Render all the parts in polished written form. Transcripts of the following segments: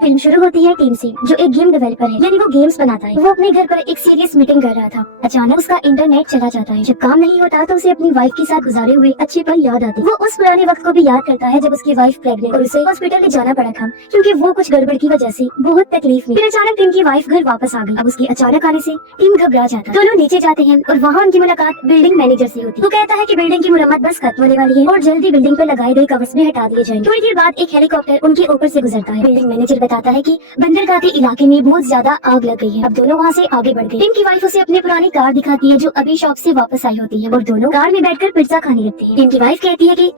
Film शुरू होती है टीम से, जो एक गेम डेवलपर है, यानी वो गेम्स बनाता है। वो अपने घर पर एक सीरियस मीटिंग कर रहा था। अचानक उसका इंटरनेट चला जाता है। जब काम नहीं होता तो उसे अपनी वाइफ के साथ गुजारे हुए अच्छे पल याद आते। वो उस पुराने वक्त को भी याद करता है जब उसकी वाइफ प्रेग्नेंट और उसे हॉस्पिटल ले जाना पड़ा था, क्योंकि वो कुछ गड़बड़ की वजह से बहुत तकलीफ में। फिर अचानक टीम की वाइफ घर वापस आ गई। अब उसके अचानक आने से टीम घबरा जाता है। दोनों नीचे जाते हैं और वहाँ उनकी मुलाकात बिल्डिंग मैनेजर से होती है। वो कहता है कि बिल्डिंग की मुरम्मत बस खत्म होने वाली है और जल्दी बिल्डिंग पर लगाए गए कवच भी हटा दिए जाएंगे। थोड़ी देर बाद एक हेलीकॉप्टर उनके ऊपर से गुजरता है। बिल्डिंग मैनेजर बताता है कि बंदरगाह के इलाके में बहुत ज्यादा आग लग गई है। अब दोनों वहाँ से आगे बढ़ गए। टीम की वाइफ उसे अपनी पुरानी कार दिखाती है जो अभी शॉप से वापस आई होती है और दोनों कार में बैठकर पिज्जा खाने लगते हैं। टीम की वाइफ कहती है कि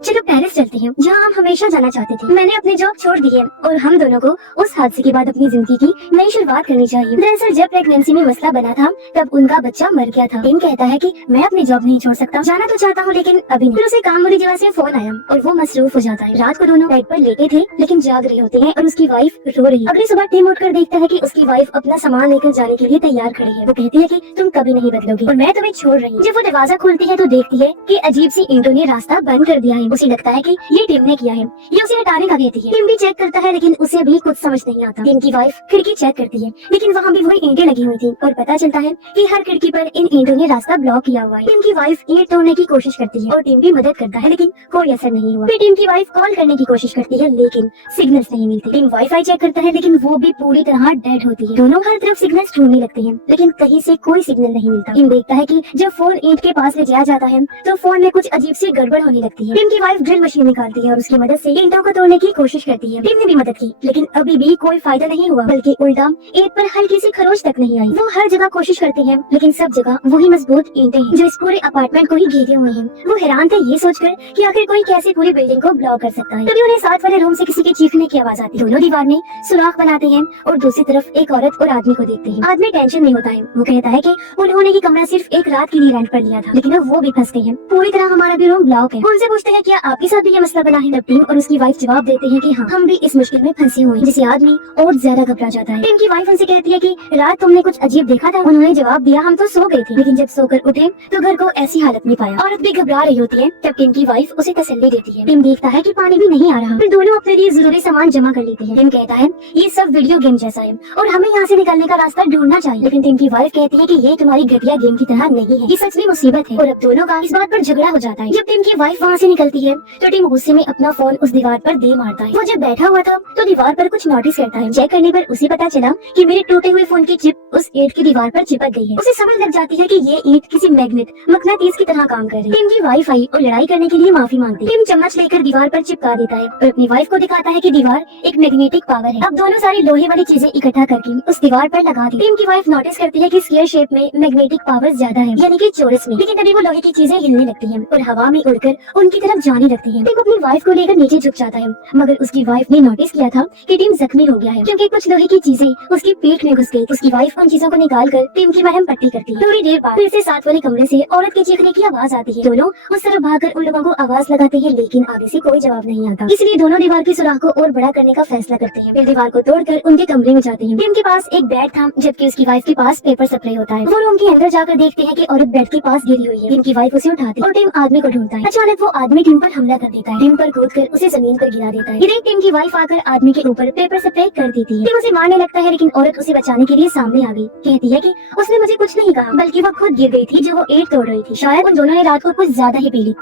चलो पेरिस चलते हैं, जहाँ हम हमेशा जाना चाहते थे। मैंने अपनी जॉब छोड़ दी है और हम दोनों को उस हादसे के बाद अपनी जिंदगी की नई शुरुआत करनी चाहिए। दरअसल जब प्रेगनेंसी में मसला बना था तब उनका बच्चा मर गया था। टीम कहता है कि मैं अपनी जॉब नहीं छोड़ सकता, जाना तो चाहता हूँ लेकिन अभी नहीं। फिर उसे काम वाली जगह से फोन आया और वो मसरूफ हो जाता है। रात को दोनों बेड पर लेटे थे लेकिन जाग रहे होते हैं और उसकी वाइफ रो रही है। अगली सुबह टीम उठकर देखता है कि उसकी वाइफ अपना सामान लेकर जाने के लिए तैयार खड़ी है। वो कहती है कि तुम कभी नहीं बदलोगी और मैं तुम्हें छोड़ रही हूँ। जब वो दरवाजा खोलती है तो देखती है कि अजीब सी ईंटों ने रास्ता बंद कर दिया है। उसे लगता है कि ये टीम ने किया है, ये उसे हटाने का कहती है। टीम भी चेक करता है लेकिन उसे भी कुछ समझ नहीं आता। टीम की वाइफ खिड़की चेक करती है लेकिन वहाँ भी वही ईंटें लगी हुई थी और पता चलता है कि हर खिड़की पर इन ईंटों ने रास्ता ब्लॉक किया हुआ है। टीम की वाइफ ईंट तोड़ने की कोशिश करती है और टीम भी मदद करता है लेकिन कोई असर नहीं हुआ। फिर टीम की वाइफ कॉल करने की कोशिश करती है लेकिन सिग्नल्स नहीं मिलते। टीम वाईफाई चेक करता है लेकिन वो भी पूरी तरह डेड होती है। दोनों हर तरफ सिग्नल्स ढूंढने लगते हैं लेकिन कहीं से कोई सिग्नल नहीं मिलता। टीम देखता है कि जब फोन ईंट के पास ले जाया जाता है तो फोन में कुछ अजीब सी गड़बड़ होने लगती है। टीम की वाइफ ड्रिल मशीन निकालती है और उसकी मदद से ईंटों को तोड़ने की कोशिश करती है। टीम ने भी मदद की लेकिन अभी भी कोई फायदा नहीं हुआ, बल्कि उल्टा ईंट पर हल्की सी खरोच तक नहीं आई। वो हर जगह कोशिश करते हैं लेकिन सब जगह वही मजबूत ईंटें हैं जो इस पूरे अपार्टमेंट को ही घेरे हुए हैं। वो हैरान थे ये सोचकर कि आखिर कोई कैसे पूरी बिल्डिंग को ब्लॉक कर सकता है। तभी उन्हें साथ वाले रूम से किसी के चीखने की आवाज आती है। दोनों दीवार में सुराख बनाते हैं और दूसरी तरफ एक औरत और आदमी को देखते हैं। आदमी टेंशन में होता है। वो कहता है कि उन्होंने ये कमरा सिर्फ एक रात के लिए रेंट पर लिया था लेकिन अब वो भी फंस गए हैं। पूरी तरह हमारा भी रूम ब्लॉक है। उनसे पूछते हैं क्या आपके साथ भी ये मसला बना है। तब टीम और उसकी वाइफ जवाब देते हैं कि हाँ, हम भी इस मुश्किल में फंसे हुए हैं, जिसे आदमी और ज्यादा घबरा जाता है। टीम की वाइफ उनसे कहती है कि रात तुमने कुछ अजीब देखा था। उन्होंने जवाब दिया हम तो सो गए थे लेकिन जब सोकर उठे तो घर को ऐसी हालत में पाया। औरत भी घबरा रही होती है। तब टीम की वाइफ उसे तसल्ली देती है। टीम देखता है कि पानी भी नहीं आ रहा। फिर दोनों अपने लिए जरूरी सामान जमा कर लेते हैं। टीम कहता है ये सब वीडियो गेम जैसा है और हमें यहाँ से निकलने का रास्ता ढूंढना चाहिए। लेकिन टीम की वाइफ कहती है कि ये तुम्हारी घटिया गेम की तरह नहीं है, ये सच में मुसीबत है। और अब दोनों का इस बात पर झगड़ा हो जाता है। जब टीम की वाइफ वहाँ से निकलती है तो टीम गुस्से में अपना फोन उस दीवार पर दे मारता है। वो जब बैठा हुआ था तो दीवार पर कुछ नोटिस करता है। चेक करने पर उसे पता चला कि मेरे टूटे हुए फोन की चिप उस ईंट की दीवार पर चिपक गई है। उसे समझ लग जाती है कि ये ईंट किसी मैग्नेट मकनातीस की तरह काम कर रही है। टीम की वाइफ आई और लड़ाई करने के लिए माफी मांगती है। टीम चम्मच लेकर दीवार पर चिपका देता है और अपनी वाइफ को दिखाता है कि दीवार एक मैग्नेटिक पावर है। अब दोनों सारी लोहे वाली चीजें इकट्ठा करके उस दीवार पर लगा दी। टीम की वाइफ नोटिस करती है कि स्क्वायर शेप में मैग्नेटिक पावर ज्यादा है, यानी कि चौरस में। लेकिन तभी वो लोहे की चीजें हिलने लगती हैं और हवा में उड़कर उनकी तरफ जाने लगती है। टीम अपनी वाइफ को लेकर नीचे झुक जाता है मगर उसकी वाइफ ने नोटिस किया था कि टीम जख्मी हो गया है क्योंकि कुछ लोहे की चीजें उसकी पेट में घुस गई। उसकी वाइफ उन चीजों को निकाल कर टीम की मरहम पट्टी करती है। थोड़ी देर बाद फिर से साथ वाले कमरे से औरत के चीखने की आवाज आती है। दोनों उस तरफ भागकर उन लोगों को आवाज लगाते हैं लेकिन आगे से कोई जवाब नहीं आता। इसलिए दोनों दीवार की सुराख को और बड़ा करने का फैसला करते हैं। फिर दीवार को तोड़कर उनके कमरे में जाते हैं। टीम के पास एक बेड था जबकि उसकी वाइफ के पास पेपर स्प्रे होता है। वो रूम के अंदर जाकर देखते हैं कि औरत बेड के पास गिरी हुई है। टीम की वाइफ उसे उठाती है और टीम आदमी को ढूंढता है। अचानक वो आदमी टीम पर हमला कर देता है। टीम पर कूदकर उसे जमीन पर गिरा देता है। ये देख टीम की वाइफ आकर आदमी के ऊपर पेपर स्प्रे कर देती है। टीम उसे मारने लगता है लेकिन औरत उसे बचाने के लिए सामने आ गई। कहती है कि उसने मुझे कुछ नहीं कहा बल्कि वो खुद गिर गई थी जो वो ईंट तोड़ रही थी। शायद उन दोनों ने रात को कुछ ज्यादा ही पी ली।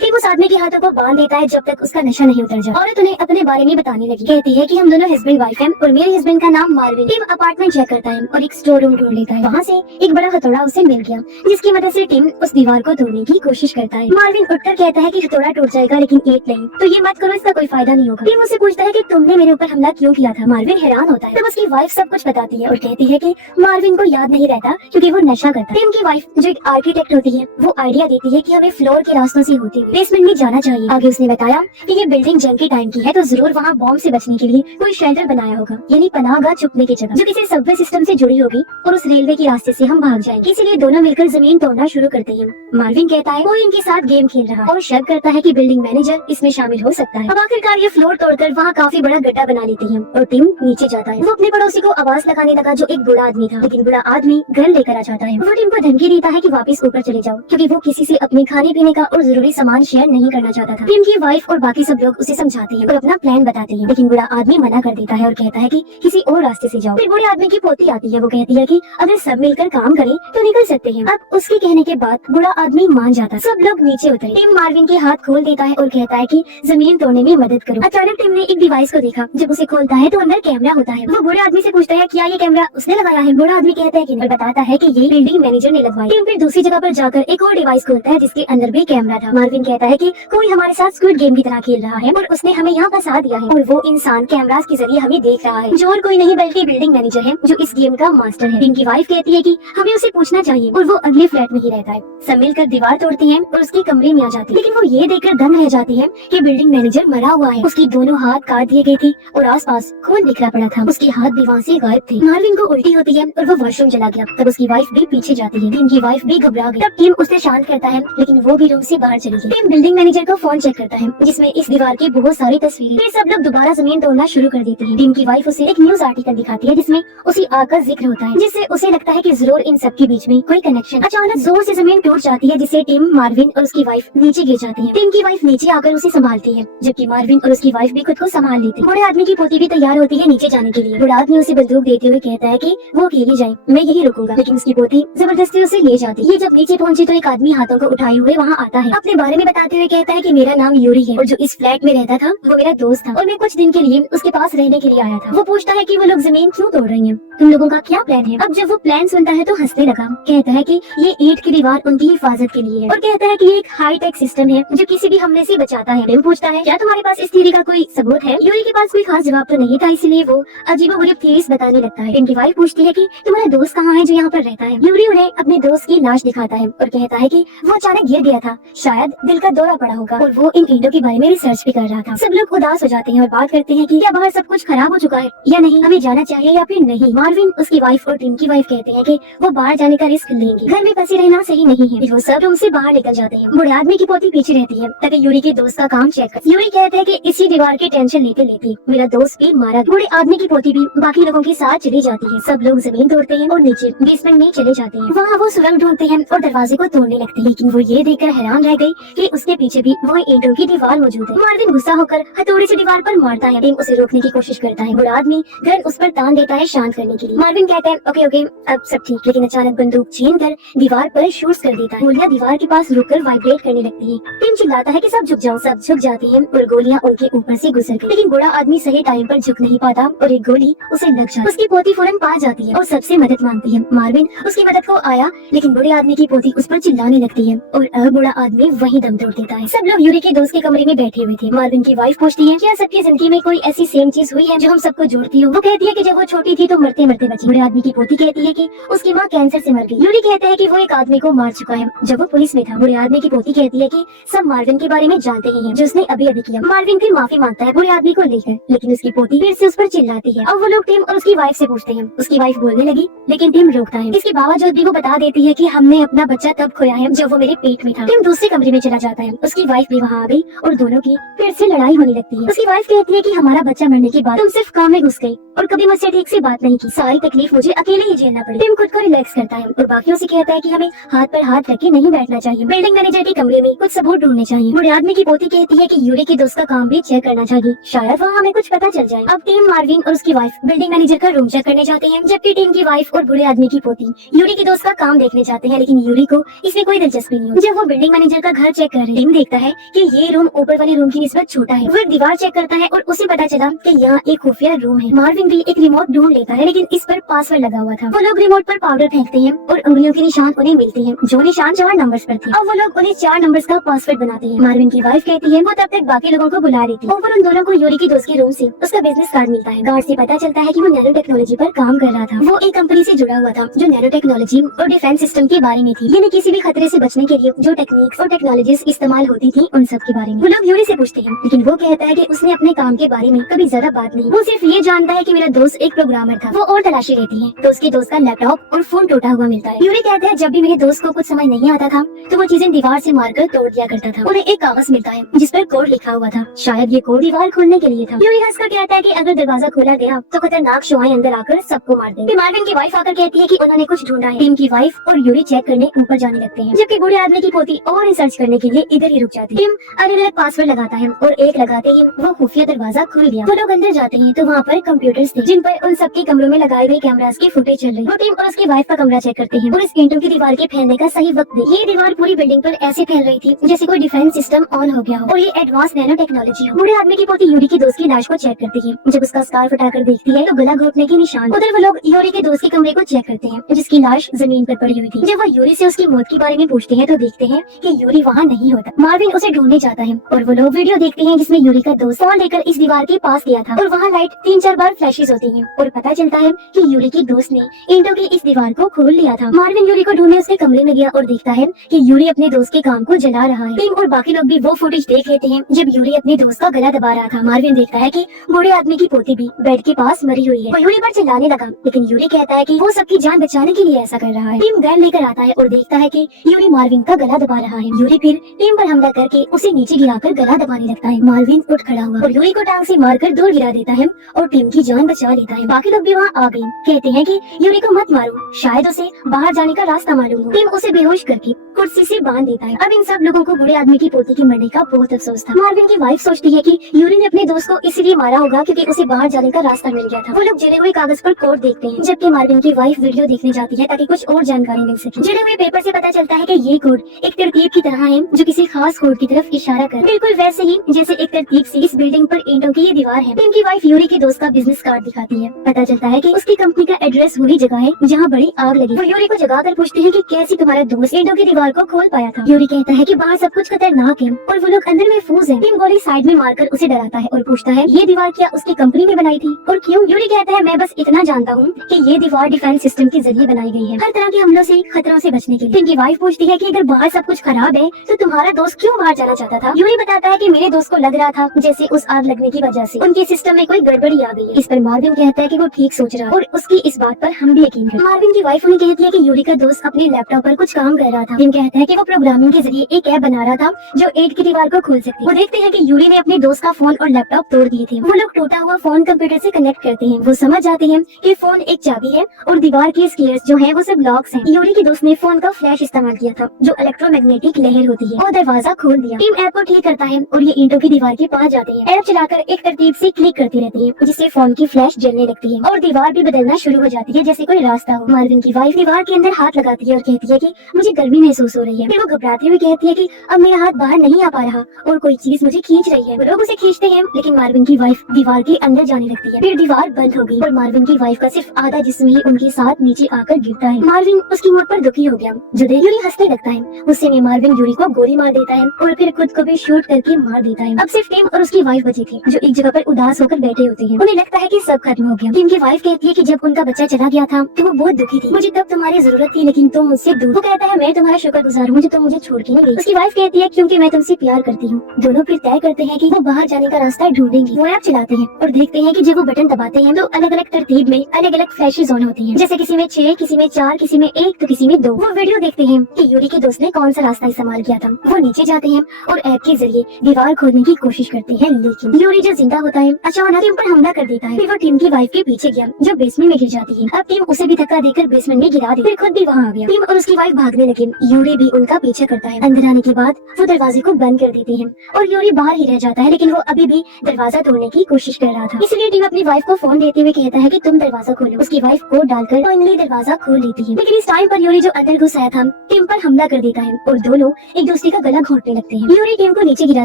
टीम उस आदमी के हाथों को बांध देता है जब तक उसका नशा नहीं उतर जाए। औरत उन्हें अपने बारे में बताने लगी। कहती है कि हम दोनों हस्बैंड वाइफ हैं और मेरे हस्बैंड का नाम मार्विन। टीम अपार्टमेंट चेक करता है और एक स्टोर रूम ढूंढ लेता है। वहाँ से एक बड़ा हथौड़ा उसे मिल गया जिसकी मदद से टीम उस दीवार को तोड़ने की कोशिश करता है। मार्विन उठकर कहता है कि हथौड़ा टूट जाएगा लेकिन ईंट नहीं, तो ये मत करो, इसका कोई फायदा नहीं होगा। टीम उससे पूछता है कि तुमने मेरे ऊपर हमला क्यों किया था। मार्विन हैरान होता है। तब उसकी वाइफ सब कुछ बताती है और कहती है कि मार्विन को याद नहीं रहता क्योंकि वो नशा करता है। टीम की वाइफ जो एक आर्किटेक्ट होती है वो आइडिया देती है कि हमें फ्लोर के रास्तों से होते हुए बेसमेंट में जाना चाहिए। आगे उसने बताया कि ये बिल्डिंग जंग के टाइम की है तो जरूर वहाँ बॉम्ब से बचने के लिए कोई शेल्टर बनाया होगा, यानी पनाहगाह छुपने की जगह जो किसी सबवे सिस्टम से जुड़ी होगी और उस रेलवे के रास्ते से हम भाग जाएंगे। इसीलिए दोनों मिलकर जमीन तोड़ना शुरू करते हैं। मार्विन कहता है कोई इनके साथ गेम खेल रहा है और शक करता है कि बिल्डिंग मैनेजर इसमें शामिल हो सकता है। अब आखिरकार ये फ्लोर तोड़कर वहाँ काफी बड़ा गड्ढा बना लेते हैं और टीम नीचे जाता है। वो अपने पड़ोसी को आवाज लगाने लगा जो एक बूढ़ा आदमी था, लेकिन बूढ़ा आदमी घर लेकर आ जाता है। वो टीम को धमकी देता है कि वापस ऊपर चले जाओ क्योंकि वो किसी से अपने खाने पीने का और जरूरी सामान सामान शेयर नहीं करना चाहता था। टिम की वाइफ और बाकी सब लोग उसे समझाते हैं और अपना प्लान बताते हैं, लेकिन बुरा आदमी मना कर देता है और कहता है कि किसी और रास्ते से जाओ। फिर बुरे आदमी की पोती आती है, वो कहती है कि अगर सब मिलकर काम करें तो निकल सकते हैं। अब उसके कहने के बाद बुरा आदमी मान जाता है। सब लोग नीचे उतरे। टिम मार्विन के हाथ खोल देता है और कहता है कि जमीन तोड़ने में मदद करो। अचानक टिम ने एक डिवाइस को देखा। जब उसे खोलता है तो अंदर कैमरा होता है। वो बुरे आदमी से पूछता है क्या ये कैमरा उसने लगाया है। बुरा आदमी कहता है कि नहीं, बताता है कि ये बिल्डिंग मैनेजर ने लगवाई। टिम फिर दूसरी जगह पर जाकर एक और डिवाइस खोलता है जिसके अंदर भी कैमरा था। मार्विन कहता है कि कोई हमारे साथ स्क्विड गेम की तरह खेल रहा है और उसने हमें यहाँ फंसा दिया है और वो इंसान कैमरास के जरिए हमें देख रहा है, जो और कोई नहीं बल्कि बिल्डिंग मैनेजर है जो इस गेम का मास्टर है। टिम की वाइफ कहती है कि हमें उसे पूछना चाहिए और वो अगले फ्लैट में ही रहता है। सब मिलकर दीवार तोड़ती है और उसके कमरे में आ जाती है, लेकिन वो ये देखकर दंग रह जाती है कि बिल्डिंग मैनेजर मरा हुआ है। उसकी दोनों हाथ काट दिए गए थे और आसपास खून बिखरा पड़ा था। उसके हाथ भी वहाँ से गायब थे। मार्विन को उल्टी होती है और वो वॉशरूम चला गया। तब उसकी वाइफ भी पीछे जाती है। टिम की वाइफ भी घबरा गई। तब टिम उसे शांत करता है, लेकिन वो भी रूम से बाहर चली गई। टिम बिल्डिंग मैनेजर का फोन चेक करता है जिसमें इस दीवार की बहुत सारी तस्वीरें। फिर सब लोग दोबारा जमीन तोड़ना शुरू कर देते हैं। टिम की वाइफ उसे एक न्यूज आर्टिकल दिखाती है जिसमें उसी आग का जिक्र होता है, जिससे उसे लगता है कि जरूर इन सब के बीच में कोई कनेक्शन। अचानक जोर से जमीन टूट जाती है जिससे टिम, मार्विन और उसकी वाइफ नीचे गिर जाती है। टिम की वाइफ नीचे आकर उसे संभालती है, जबकि मार्विन और उसकी वाइफ भी खुद को संभाल लेती है। बूढ़े आदमी की पोती भी तैयार होती है नीचे जाने के लिए। बूढ़ा आदमी उसे बंदूक देते हुए कहता है कि वो अकेली जाए, मैं यही रुकूंगा, लेकिन उसकी पोती जबरदस्ती उसे ले जाती है। जब नीचे पहुंचे तो एक आदमी हाथों को उठाए हुए वहाँ आता है। अपने बारे में बताते हुए कहता है कि मेरा नाम यूरी है और जो इस फ्लैट में रहता था वो मेरा दोस्त था और मैं कुछ दिन के लिए उसके पास रहने के लिए आया था। वो पूछता है कि वो लोग जमीन क्यों तोड़ रही हैं, तुम लोगों का क्या प्लान है। अब जब वो प्लान सुनता है तो हंसने लगा। कहता है कि ये ईंट की दीवार उनकी हिफाजत के लिए है और कहता है कि ये एक हाई टेक सिस्टम है जो किसी भी हमले से बचाता है। टिम पूछता है क्या तुम्हारे पास इस थ्योरी का कोई सबूत है। यूरी के पास कोई खास जवाब तो नहीं था, इसलिए वो अजीबोगरीब थ्योरीज बताने लगता है। टिम की वाइफ पूछती है कि तुम्हारा दोस्त कहाँ है जो यहाँ पर रहता है। यूरी उन्हें अपने दोस्त की लाश दिखाता है और कहता है कि वो अचानक गिर गया था, शायद दिल का दौरा पड़ा होगा और वो इन ईंटों के बारे में रिसर्च भी कर रहा था। सब लोग उदास हो जाते हैं और बात करते हैं कि क्या बाहर सब कुछ खराब हो चुका है या नहीं, हमें जाना चाहिए या फिर नहीं। मार्विन, उसकी वाइफ और टिम की वाइफ कहते हैं कि वो बाहर जाने का रिस्क लेंगे, घर में फंसे रहना सही नहीं है। वो सब रूम से बाहर निकल जाते हैं। बूढ़े आदमी की पोती पीछे रहती है ताकि यूरी के दोस्त का काम चेक कर। यूरी कहते हैं कि इसी दीवार की टेंशन लेते लेते मेरा दोस्त भी मारा। बूढ़े आदमी की पोती भी बाकी लोगों के साथ चली जाती है। सब लोग जमीन तोड़ते हैं और नीचे बेसमेंट में चले जाते हैं। वहाँ वो सुरंग ढूंढते हैं और दरवाजे को तोड़ने लगते हैं, लेकिन वो ये देखकर हैरान रह गई कि उसके पीछे भी वो ईंटों की दीवार मौजूद है। मार्विन गुस्सा होकर हथौड़े से दीवार पर मारता है। टिम उसे रोकने की कोशिश करता है। बूढ़ा आदमी गन उस पर तान देता है शांत करने के लिए। मार्विन कहता है ओके ओके अब सब ठीक, लेकिन अचानक बंदूक छीनकर दीवार पर शूट कर देता है। गोलियां दीवार के पास रुककर वाइब्रेट करने लगती है। टिम चिल्लाता है कि सब झुक जाओ। सब झुक जाती है और गोलियां उनके ऊपर से गुजर गई, लेकिन बूढ़ा आदमी सही टाइम पर झुक नहीं पाता और एक गोली उसे लग जाती है। उसकी पोती फौरन पास जाती है और सबसे मदद मांगती है। मार्विन उसकी मदद को आया, लेकिन बूढ़े आदमी की पोती उस पर चिल्लाने लगती है और अब बूढ़ा आदमी वहीं दम तोड़ देता है। सब लोग यूरी के दोस्त के कमरे में बैठे हुए थे। मार्विन की वाइफ पूछती है क्या सबकी जिंदगी में कोई ऐसी सेम चीज हुई है जो हम सबको जोड़ती हो। वो कहती है कि जब वो छोटी थी तो मरते मरते बची। बूढ़े आदमी की पोती कहती है कि उसकी माँ कैंसर से मर गई। यूरी कहता है कि वो एक आदमी को मार चुका है जब वो पुलिस में था। बूढ़े आदमी की पोती कहती है कि सब मार्विन के बारे में जानते ही हैं जो उसने अभी अभी किया। मार्विन फिर माफी मांगता है बूढ़े आदमी को लेकर, लेकिन उसकी पोती फिर से उस पर चिल्लाती है। अब वो लोग टिम और उसकी वाइफ से पूछते हैं। उसकी वाइफ बोलने लगी, लेकिन टिम रोकता है। इसके बावजूद भी वो बता देती है कि हमने अपना बच्चा तब खोया है जब वो मेरे पेट में था। टिम दूसरे कमरे में चला जाता है। उसकी वाइफ भी वहाँ आ गई और दोनों की फिर से लड़ाई होने लगती है। उसकी वाइफ कहती है कि हमारा बच्चा मरने के बाद तुम सिर्फ काम में घुस गई और कभी मुझसे ठीक से बात नहीं की, सारी तकलीफ मुझे अकेले ही झेलना पड़ी। टिम खुद को रिलैक्स करता है और बाकियों से कहता है कि हमें हाथ पर हाथ रख के नहीं बैठना चाहिए, बिल्डिंग मैनेजर के कमरे में कुछ सबूत ढूंढने चाहिए। बूढ़े आदमी की पोती कहती है कि यूरी के दोस्त का काम भी चेक करना चाहिए, शायद वहाँ हमें कुछ पता चल जाए। अब टिम, मार्विन और उसकी वाइफ बिल्डिंग मैनेजर का रूम चेक करने जाते हैं, जबकि टिम की वाइफ और बूढ़े आदमी की पोती यूरी के दोस्त का काम देखने जाते हैं, लेकिन यूरी को इसमें कोई दिलचस्पी नहीं। जब वो बिल्डिंग मैनेजर का घर चेक कर रहे हैं, टिम देखता है कि ये रूम ऊपर वाले रूम की निस्बत छोटा है। वो एक दीवार चेक करता है और उसे पता चला कि यहाँ एक खुफिया रूम है। मार्विन भी एक रिमोट ढूंढ लेता है, लेकिन इस पर पासवर्ड लगा हुआ था। वो लोग रिमोट पर पाउडर फेंकते हैं और उंगलियों के निशान उन्हें मिलते हैं, जो निशान 4 नंबर्स पर थे। अब वो लोग उन्हें 4 नंबर्स का पासवर्ड बनाते हैं। मार्विन की वाइफ कहती है वो तब तक बाकी लोगों को बुला रही थी। और उन दोनों को यूरी की दोस्त के रूम से उसका बिजनेस कार्ड मिलता है। गार्ड से पता चलता है कि वो नैनो टेक्नोलॉजी पर काम कर रहा था। वो एक कंपनी से जुड़ा हुआ था जो नैनो टेक्नोलॉजी और डिफेंस सिस्टम के बारे में थी, यानी किसी भी खतरे से बचने के लिए जो टेक्निक्स और टेक्नोलॉजीज इस्तेमाल होती थी उन सब के बारे में। वो लोग यूरी से पूछते हैं, लेकिन वो कहता है कि उसने अपने काम के बारे में कभी ज्यादा बात नहीं, वो सिर्फ ये जानता है कि मेरा दोस्त एक प्रोग्रामर था। वो और तलाशी लेती है तो उसके दोस्त का लैपटॉप और फोन टूटा हुआ मिलता है। यूरी कहते हैं जब भी मेरे दोस्त को कुछ समझ नहीं आता था तो वो चीजें दीवार से मारकर तोड़ दिया करता था। उन्हें एक कागज मिलता है जिस पर कोड लिखा हुआ था। शायद ये कोड दीवार खोलने के लिए था। यूरी हंसकर कहता है कि अगर दरवाजा खोला गया तो खतरनाक शुआएं अंदर आकर सबको मार देंगे। मार्विन की वाइफ आकर कहती है कि उन्होंने कुछ ढूंढा है। टीम की वाइफ और यूरी चेक करने ऊपर जाने लगते हैं, जबकि बूढ़े आदमी की पोती और रिसर्च करने के लिए इधर ही रुक जाती है। टीम अलग अलग पासवर्ड लगाता है और एक लगाते ही वो खुफिया दरवाजा खुल गया। वो लोग अंदर जाते हैं तो वहाँ पर कंप्यूटर्स थे जिन पर उन सबके कमरों में लगाए गए कैमरास की फुटेज चल रही। वो टीम और उसकी वाइफ का कमरा चेक करते हैं और इस ईंटों की दीवार के फैलने का सही वक्त दे। ये दीवार पूरी बिल्डिंग पर ऐसे फैल रही थी जैसे कोई डिफेंस सिस्टम ऑन हो गया हो और ये एडवांस नैनो टेक्नोलॉजी हो। बूढ़े आदमी की पोती यूरी की दोस्त की लाश को चेक करती है। जब उसका स्कार्फ हटाकर देखती है तो गला घोटने के निशान। उधर वो लोग यूरी के दोस्त के कमरे को चेक करते हैं जिसकी लाश जमीन पर पड़ी हुई थी। जब वो यूरी से उसकी मौत के बारे में पूछते हैं तो देखते हैं कि यूरी वहाँ नहीं होता। मार्विन उसे ढूंढने जाता है और वो लोग वीडियो देखते हैं जिसमें यूरी का दोस्त फोन लेकर इस दीवार के पास गया था और वहाँ लाइट 3-4 बार फ्लैशेस होती हैं और पता चलता है कि यूरी की दोस्त ने ईंटों की इस दीवार को खोल लिया था। मार्विन यूरी को ढूंढने उसके कमरे में गया और देखता है कि यूरी अपने दोस्त के काम को जला रहा है। टीम और बाकी लोग भी वो फुटेज देख लेते हैं जब यूरी अपने दोस्त का गला दबा रहा था। मार्विन देखता है कि बूढ़े आदमी की पोती भी बेड के पास मरी हुई है। वो यूरी पर चिल्लाने लगा लेकिन यूरी कहता है कि वो सबकी जान बचाने के लिए ऐसा कर रहा है। टीम गन लेकर आता है और देखता है कि यूरी मार्विन का गला दबा रहा है। यूरी फिर टीम पर हमला करके उसे नीचे गिराकर गला दबाने लगता है। मार्विन उठ खड़ा हुआ और यूरी को टांग से मारकर दूर गिरा देता है और टीम की जान बचा लेता है। बाकी लोग भी वहाँ आ गए। कहते हैं कि यूरी को मत मारो, शायद उसे बाहर जाने का रास्ता मालूम हो। टीम उसे बेहोश करके कुर्सी से बांध देता है। अब इन सब लोगों को बूढ़े आदमी की पोती के मरने का बहुत अफसोस था। मार्विन की वाइफ सोचती है कि यूरी ने अपने दोस्त को इसलिए मारा होगा क्योंकि उसे बाहर जाने का रास्ता मिल गया था। वो लोग जले हुए कागज पर कोड देखते हैं जबकि मार्विन की वाइफ वीडियो देखने जाती है ताकि कुछ और जानकारी मिल सके। जले हुए पेपर से पता चलता है कि ये कोड एक तरतीब की तरह है जो किसी खास कोड की तरफ इशारा कर, बिल्कुल वैसे ही जैसे एक तरतीब से इस बिल्डिंग पर ईंटों की ये दीवार है। टीम की वाइफ यूरी के दोस्त का बिजनेस कार्ड दिखाती है। पता चलता है कि उसकी कंपनी का एड्रेस वही जगह है जहाँ बड़ी आग लगी। वो यूरी को जगाकर पूछते हैं कि कैसे तुम्हारा दोस्त ईंटों की दीवार को खोल पाया था। यूरी कहता है कि बाहर सब कुछ खतरनाक है और वो लोग अंदर महफूज हैं। टीम गोली साइड में मारकर उसे डराता है और पूछता है ये दीवार क्या उसकी कंपनी में बनाई थी और क्यों। यूरी कहता है मैं बस इतना जानता हूँ कि ये दीवार डिफेंस सिस्टम के जरिए बनाई गई है, हर तरह के हमलों से खतरों से बचने के लिए। टीम की वाइफ पूछती है कि अगर बाहर सब कुछ खराब है तो तुम्हारा दोस्त क्यों बाहर जाना चाहता था। यूरी बताता है कि मेरे दोस्त को लग रहा था जैसे उस आग लगने की वजह से उनके सिस्टम में कोई गड़बड़ी आ गई है। इस पर मार्विन कहता है कि वो ठीक सोच रहा है और उसकी इस बात पर हम भी यकीन करते हैं। मार्विन की वाइफ उन्हें कहती है कि यूरी का दोस्त अपने लैपटॉप पर कुछ काम कर रहा था। टीम कहता है कि वो प्रोग्रामिंग के जरिए एक ऐप बना रहा था जो ईंट की दीवार को खोल सकती है। वो देखते हैं कि यूरी ने अपने दोस्त का फोन और लैपटॉप तोड़ दिए थे। वो लोग टूटा हुआ फोन कंप्यूटर से कनेक्ट करते हैं। वो समझ जाते हैं कि फोन एक चाबी है और दीवार के स्केयर्स जो है वो सब लॉक्स हैं। यूरी के दोस्त ने फोन का फ्लैश इस्तेमाल किया था जो इलेक्ट्रोमैग्नेटिक लहर होती है। वो दरवाजा खोल दिया। टीम ऐप को ठीक करता है और ये ईंटों की दीवार के पास जाते हैं। ऐप चलाकर एक तरतीब से क्लिक करती रहती है जिससे फोन की फ्लैश जलने लगती है और दीवार भी बदलना शुरू हो जाती है जैसे कोई रास्ता हो। मार्विन की वाइफ दीवार के अंदर हाथ लगाती है और कहती है कि मुझे गर्मी महसूस हो रही है। फिर वो घबराती हुई कहती है कि अब मेरा हाथ बाहर नहीं आ पा रहा और कोई चीज मुझे खींच रही है। लोग उसे खींचते हैं लेकिन मार्विन की वाइफ दीवार के अंदर जाने लगती है। फिर दीवार बंद हो गई और मार्विन की वाइफ का सिर्फ आधा जिस्म ही उनके साथ नीचे आकर गिरता है। मार्विन उसकी मौत पर दुखी हो गया जो देख यूरी हंसने लगता है। गुस्से में मार्विन यूरी को गोली मार देता है और फिर खुद को भी शूट करके मार देता है। अब सिर्फ टीम और उसकी वाइफ बची थी जो एक जगह पर उदास होकर बैठे होते हैं। उन्हें लगता है कि सब खत्म हो गया। टीम की वाइफ कहती है कि जब उनका बच्चा चला गया था तो वो बहुत दुखी थी। मुझे तब तुम्हारी जरूरत थी लेकिन तुम मुझसे दूर। वो कहता है मैं तुम्हारा शुक्रगुजार हूँ जो तुम मुझे छोड़ के नहीं गई। उसकी वाइफ कहती है क्योंकि मैं तुमसे प्यार करती हूँ। दोनों फिर तय करते हैं कि वो बाहर जाने का रास्ता ढूंढेंगे। वो ऐप चलाते हैं और देखते हैं कि जब वो बटन दबाते हैं तो अलग अलग तरतीब में अलग अलग फ्लैशेस ऑन होती हैं। जैसे किसी में 6, किसी में 4, किसी में 1 तो किसी में 2। वो वीडियो देखते हैं कि यूरी के दोस्त ने कौन सा रास्ता इस्तेमाल किया था। वो नीचे जाते हैं और ऐप के जरिए दीवार खोलने की कोशिश करते हैं लेकिन यूरी जो जिंदा होता है अचानक टीम पर हमला कर देता है। फिर वो टीम की वाइफ के पीछे गया जो बेसमेंट में गिर जाती है। अब टीम उसे भी धक्का देकर बेसमेंट में गिरा दी। फिर खुद भी वहाँ आ गया। टीम और उसकी वाइफ भागने लगे। यूरी भी उनका पीछा करता है। अंदर आने के बाद वो दरवाजे को बंद कर देते हैं और यूरी बाहर ही रह जाता है लेकिन वो अभी भी दरवाजा तोड़ने की कोशिश कर रहा था। इसलिए टीम अपनी वाइफ को फोन देते हुए कहता है कि तुम दरवाजा खोलो। उसकी वाइफ कोड डालकर फाइनली दरवाजा खोल लेती है लेकिन इस टाइम पर यूरी जो अंदर घुस आया था टीम पर हमला कर देता है और दोनों एक दूसरे का गला घोंटने लगते हैं। यूरी टीम को नीचे गिरा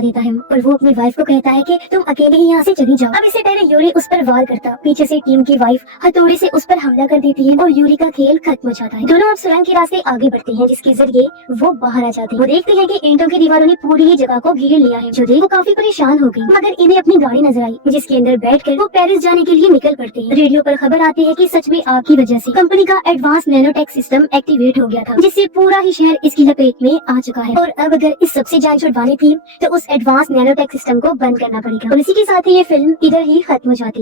देता है और वो अपनी वाइफ को कहता है कि तुम अकेले ही यहाँ से चली जाओ। अब इससे पहले यूरी उस पर वार करता, पीछे से टीम की वाइफ हथौड़े से उस पर हमला कर देती है और यूरी का खेल खत्म हो जाता है। दोनों अब सुरंग के रास्ते आगे बढ़ते हैं जिसके जरिए वो बाहर आ जाते हैं। वो देखते हैं कि ईंटों की दीवारों ने पूरी ही जगह को घेर लिया है जो देख वो काफी परेशान हो गई मगर इन्हें अपनी गाड़ी नजर आई जिसके अंदर बैठकर वो पेरिस जाने के लिए निकल पड़ते हैं। रेडियो पर खबर आती है कि सच में आग की वजह से कंपनी का एडवांस नैनोटेक सिस्टम एक्टिवेट हो गया था जिससे पूरा ही शहर इसकी लपेट में आ चुका है और अब अगर इस सबसे जान छुड़वानी थी तो उस एडवांस नैनोटेक सिस्टम को बंद करना पड़ेगा। और इसी के साथ ही ये फिल्म इधर ही खत्म हो जाती।